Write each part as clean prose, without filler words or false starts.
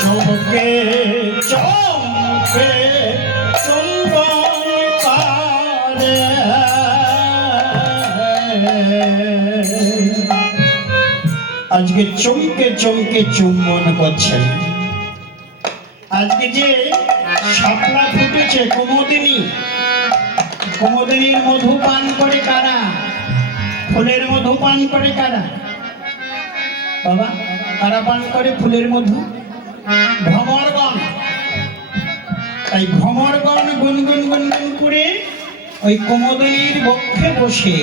চমকে চমকে চুম্বন করে। আজকে চমকে চমকে চুম্বন করছেন। আজকে যে শাপলা ফুটেছে কুমুদিনী, কুমুদিনীর মধু পান করে কারা? ফুলের মধু পান করে কারা? বাবা, কারা পান করে ফুলের মধু? ভ্রমরগণ। তাই ভ্রমরগণ গুনগুন গুনগুন করে ওই কুমুদিনীর বক্ষে বসে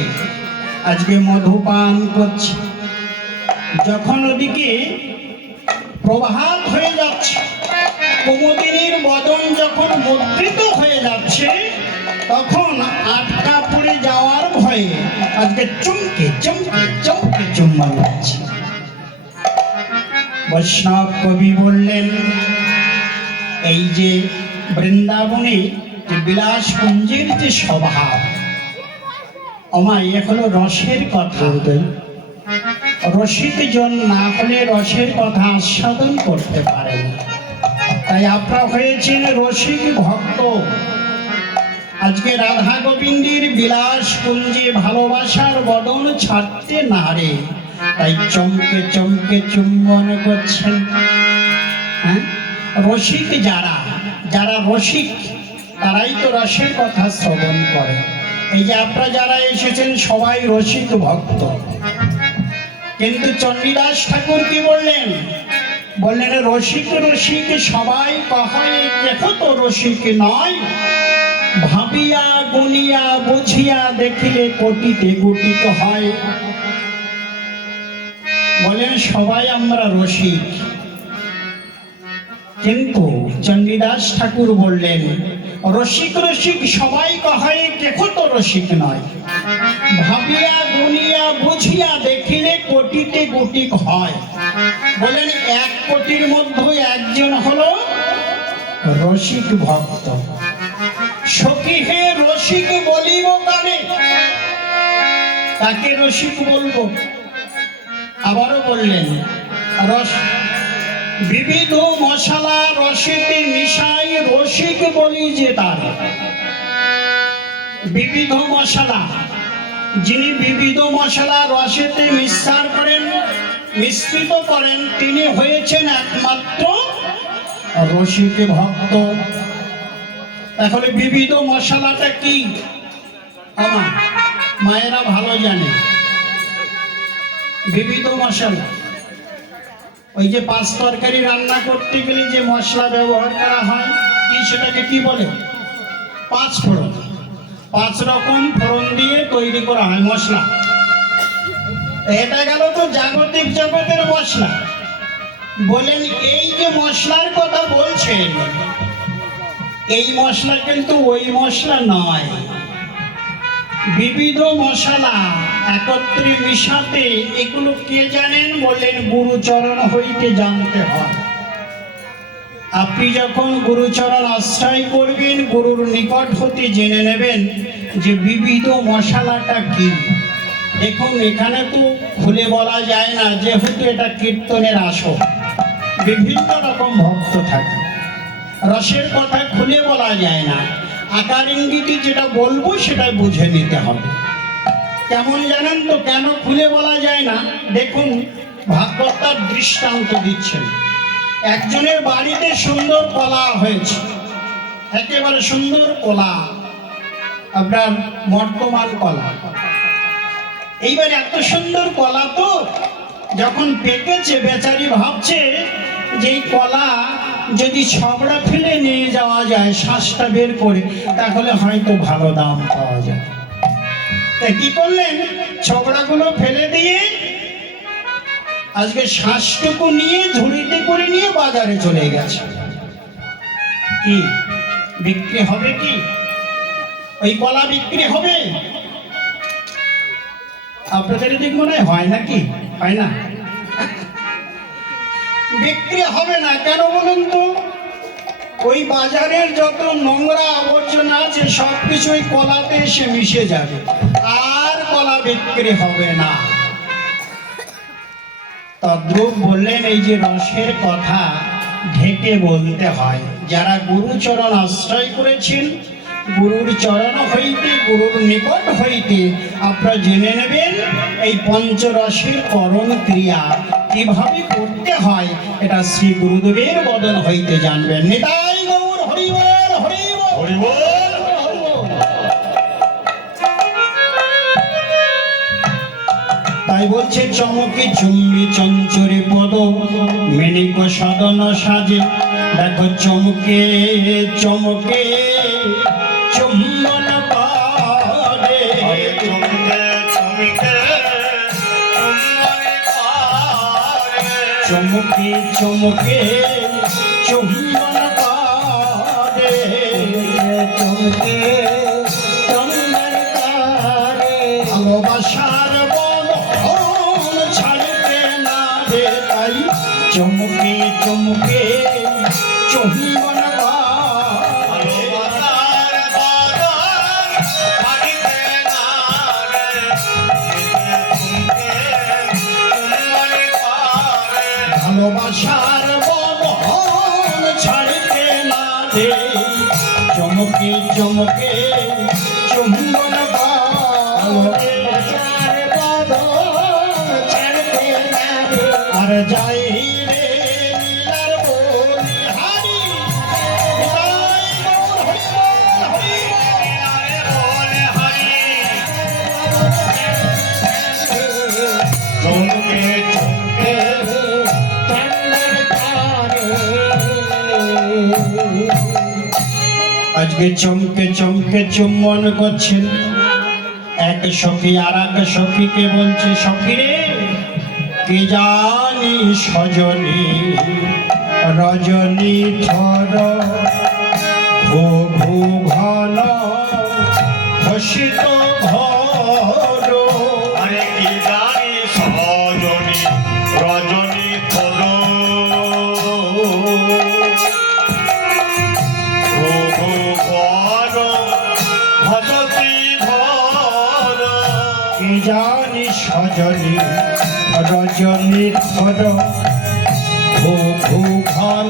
আজকে মধু পান করছে। যখন ওদিকে প্রভাত হয়ে যাচ্ছে, কুমুদিনীর বদন যখন মুদ্রিত হয়ে যাচ্ছে, তখন আটকা পড়ে যাওয়ার ভয়ে আজকে চমকে চমকে চমকে চুম্বন করছে। বৈষ্ণব কবি বললেন, এই যে বৃন্দাবনে যে বিলাস কুঞ্জের যে স্বভাব, আমায় এখনো রসের কথা। রসিক জন না হলে রসের কথা আস্বাদন করতে পারে না। তাই আপনারা হয়েছেন রসিক ভক্ত। আজকে রাধা গোবিন্দের বিলাস কুঞ্জে ভালোবাসার বদন ছাড়তে না রে, তাই চমকে চমকে চুম্বন করছেন। হ্যাঁ, রসিক যারা যারা রসিক তারাই তো রসের কথা শ্রবণ করে। এই যে আপনারা যারা এসেছেন সবাই রসিক ভক্ত। কিন্তু চণ্ডীদাস ঠাকুর কি বললেন? বললেন রসিক রসিক সবাই কহে, কেহ তো রসিক নয়, ভাবিয়া গুনিয়া বুঝিয়া দেখিলে কোটিতে গুটিত হয়। বলেন সবাই আমরা রসিক, কিন্তু চণ্ডীদাস ঠাকুর বললেন রসিক রসিক সবাই কহে, কেহ তো রসিক নয়, ভাবিয়া গুনিয়া বুঝিয়া দেখিলে কোটিতে গুটি হয়। বলেন 1 কোটির মধ্যে একজন হলো রসিক ভক্ত। সখী হে রসিক বলিব কানে, তাকে রসিক বলবো। আবারও বললেন রস বিবিধ মশলা রসেতে মিশাই রসিক বলি যে তার। বিবিধ মশলা, যিনি বিবিধ মশলা রসেতে মিশ্রণ করেন, মিশ্রিত করেন, তিনি হয়েছেন একমাত্র রসিক ভক্ত। তাহলে বিবিধ মশলাটা কি? আমার মায়েরা ভালো জানে। বিবিধ মশলা ওই যে 5 তরকারি রান্না করতে গেলে যে মশলা ব্যবহার করা হয়, কি সেটাকে কি বলে? 5 ফোড়ন। 5 রকম ফোড়ন দিয়ে তৈরি করা হয় মশলা। এটা গেল তো জাগতিক জগতের মশলা। বলেন এই যে মশলার কথা বলছেন, এই মশলা কিন্তু ওই মশলা নয়। বিবিধ মশলা একত্রে মিশাতে, এগুলো কে জানেন? বললেন গুরুচরণ হইতে জানতে হয়। আপনি যখন গুরুচরণ আশ্রয় করবেন, গুরুর নিকট হতে জেনে নেবেন যে বিবিধ মশলাটা কি। দেখুন এখানে তো খুলে বলা যায় না, যেহেতু এটা কীর্তনের আসর, বিভিন্ন রকম ভক্ত থাকে, রসের কথা খুলে বলা যায় না। আকার ইঙ্গিতে যেটা বলবো সেটা বুঝে নিতে হবে। কেমন জানেন তো কেন খুলে বলা যায় না? দেখুন ভাগবতার দৃষ্টান্ত দিচ্ছেন। একজনের বাড়িতে সুন্দর কলা হয়েছে, একেবারে সুন্দর কলা, আপনার বর্তমান কলা। এইবার এত সুন্দর কলা তো যখন পেকেছে, বেচারি ভাবছে যে এই কলা যদি ছবড়া ফেলে নিয়ে যাওয়া যায়, শ্বাসটা বের করে, তাহলে হয়তো ভালো দাম পাওয়া যায়। তাই কি করলেন? ছবড়াগুলো ফেলে দিয়ে আজকে শ্বাসটুকু নিয়ে ঝুড়িতে করে নিয়ে বাজারে চলে গেছে। কি বিক্রি হবে? কি ওই কলা বিক্রি হবে? আপনাদের এদিক মনে হয় নাকি? হয় না, বিক্রি হবে না। কেন বলুন তো? ওই বাজারের যত নোংরা আবর্জনা আছে সবকিছু ওই কলাতে এসে মিশে যাবে, আর কলা বিক্রি হবে না। তদ্রূপ বললেন এই যে রসের কথা, ঢেকে বলতে হয়। যারা গুরুচরণ আশ্রয় করেছেন, গুরুর চরণ হইতে, গুরুর নিকট হইতে আপনারা জেনে নেবেন এই পঞ্চরসের করণ ক্রিয়া কিভাবে করতে হয়, এটা শ্রী গুরুদেবের বদন হইতে জানবেন। নিতাই গৌর হরি বল, হরি বল, হরি বল, হরি বল। তাই বলছে চমকে চুম্বি চঞ্চরে পদ মেনিক সদন সাজে। দেখো চমকে চমকে চুম্বন পারে, চমকে চমকে চমকে চমকে চুম্বন পারে, চমকে চুম্বন পারে। ভালোবাসার বন্ধন ছাড়বে না রে, তাই চমকে চমকে চুম্বন পারে। ভালোবাসার বন্ধন ছাড়বে না রে, চমকে চমকে চুম্বন পারে। আর যাই রে লীলার বলিহারি, নিতাই গৌর হরি বল, হরি বল। চমকে চমকে আজকে চমকে চমকে চুম্বন করছেন। এক সখী আর এক সখীকে বলছে, সখী রে কে জানি সজনী রজনী থর ঘো ঘো ঘন ঘোষিত ঘর। আরে কি জানি সজনী রজনী ফল ভসতি ঘর। কে জানি সজনী রজনী থর ঘো ঘো ঘন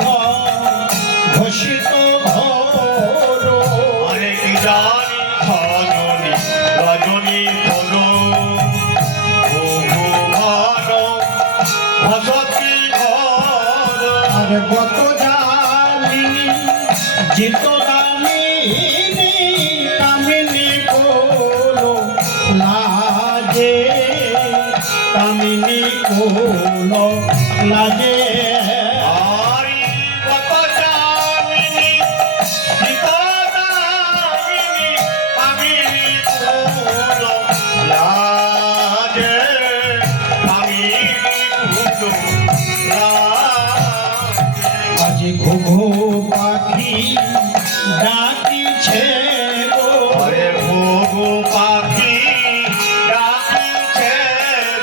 ঘোষিত ঘর। আরে কি জানি সজনী রজনী ফল ভসতি ঘর। আর গত জামিনী জিত দামিনী কামিনী কোলো লাজে, কামিনী কোলো লাজে। আরি কত জামিনী সীতাদামিনী কামিনী ফুল লাজে, কামিনী ফুল লাজে। আজ ঘুঘু পাখি ডাকিছে গো, আরে ঘুঘু পাখি ডাকিছে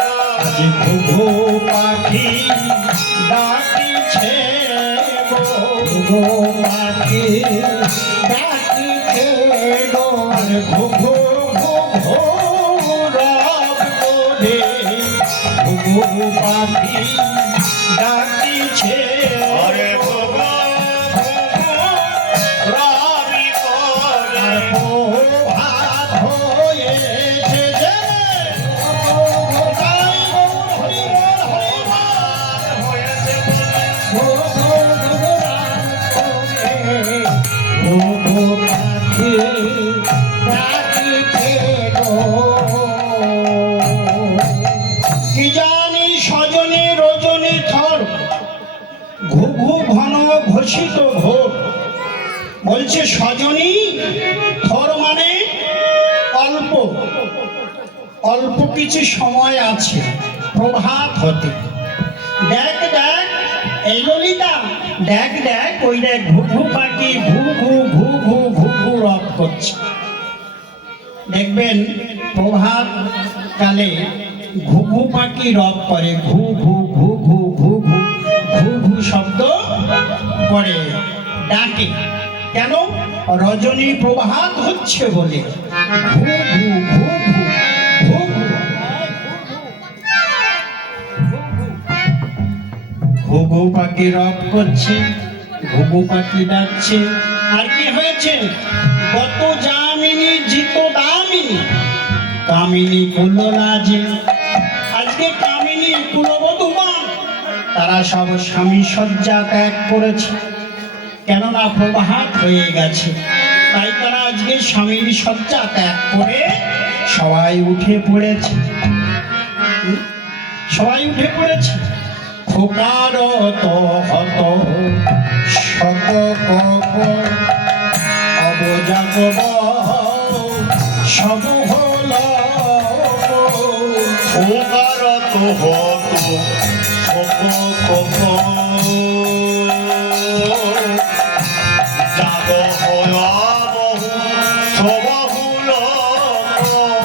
গো। আজ ঘুঘু পাখি ডাকিছে গো, ঘুঘু পাখি ডাকিছে গো। আর ঘুঘু ঘুঘু রব করে ঘুঘু পাখি ডাকিছে। আরে ঘুঘু রবি করে আর প্রভাত হয়েছে যে, নিতাই গৌর হরি বল, হরি বল। হয়েছে কি জানি সজনী রজনী থর ঘুঘু ঘন ঘোষিত ঘোর। বলছে সজনী থর মানে অল্প, অল্প কিছু সময় আছে প্রভাত হতে। দেখ দেখ এই ললিতা, দেখ দেখ ওই দেখ ঘুঘু পাখি ঘু ঘু ঘু ঘু ঘু ঘু রব করছে। দেখবেন প্রভাত কালে ঘুঘু পাখি রব করে, ঘু ঘু ঘু ঘু ঘু ঘু ঘু ঘু শব্দ করে, ডাকে। কেন? রজনী প্রভাত হচ্ছে বলে ঘু ঘু ঘু ঘু ঘু ঘু। ঘুঘু পাখি রব করছে, ঘুঘু পাখি ডাকছে। আর কি হয়েছে? গত জামিনী জিত দামিনী, কামিনী কুলো লাজে। আজকে কামিনী কুলবধূগণ তারা সব স্বামী শয্যা ত্যাগ করেছে, কেননা প্রভাত হয়ে গেছে। তাই তারা আজকে স্বামীর শয্যা ত্যাগ করে সবাই উঠে পড়েছে। সবাই উঠে পড়েছে। খোকার তো হত শত অবজাগব সব হল উগারত হত শোক জাগ হয়াবহু সবহুল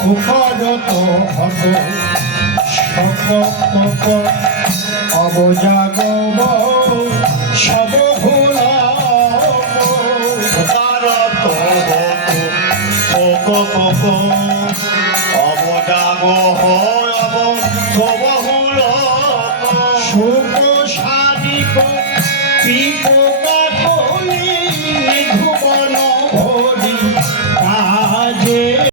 খোকার তো হত শত অবজাগব সব হল উগারত হত শোক অবজাগ হয়াব সবহুল সুখ সাধিক পিক